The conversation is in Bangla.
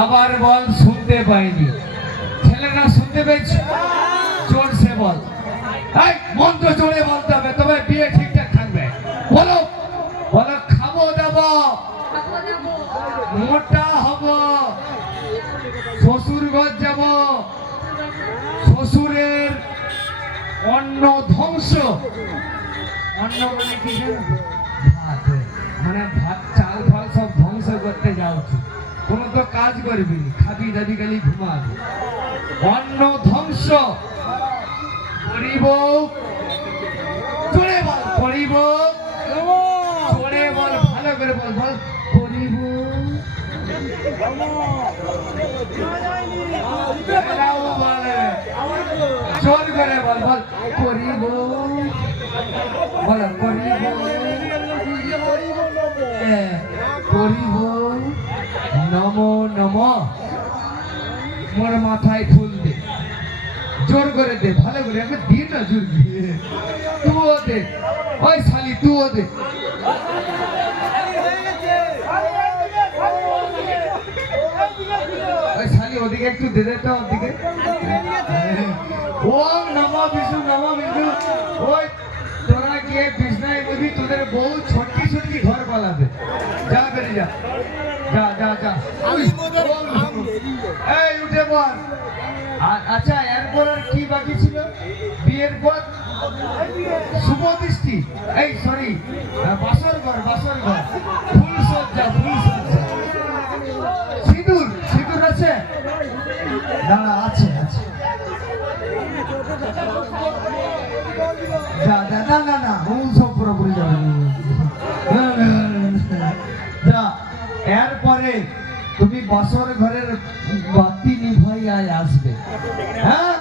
আবার বল শুনতে পাইনি। ছেলেরা শুনতে পেয়েছি? জোরসে বল। এই মন্ত্র জোরে বলতে হবে, তবে বিয়ে ঠিকঠাক থাকবে। বলো বলো। খাবো দাবো, মোটা হব, শ্বশুর ঘর যাব, শ্বশুরের অন্ন ধ্বংস। অন্ন মানে কি জানো? ভাত। মানে ভাত চাল ফাল সব ধ্বংস করতে যাও। কোনো তো কাজ করবি, খাবি দাবি খালি ঘুমাবি। অন্ন ধ্বংস করিব। জোরে বল করিব। জোরে বল, ভালো করে বল। বল করিব। জোর করে বল। বল করিব। বল করিব। করিব। নমো নমঃ। মোর মাথায় ফুল দে। জোর করে দে, ভালো করে। একবার দিয়ে না জোর দিয়ে। তুও দে। ওই শালি তুও দে। ওই শালি ওদিকে একটু দে দে তো, ওদিকে। ওম নমঃ বিষ্ণু নমঃ বিষ্ণু। ওই তোরা গিয়ে বিষ্ণায় বলবি, তোদের বউ ছটকি ছটকি ঘর পালাবে। যা বেরিয়ে যা, যা যা যা। এই উঠে বল। আচ্ছা, এরপর আর কি বাকি ছিল? বিয়ের পর শুভ দৃষ্টি, এই সরি বাসর ঘর, বাসর ঘর, ফুল সজ্জা, ফুল সজ্জা। সিঁদুর, সিঁদুর আছে? দাঁড়া, আছে আছে। যা যা, না না না, ও সব পুরোপুরি যাবে। যা। এরপরে তুমি বাসর ঘরের বাতি নিভাইয়া আসবে। হ্যাঁ,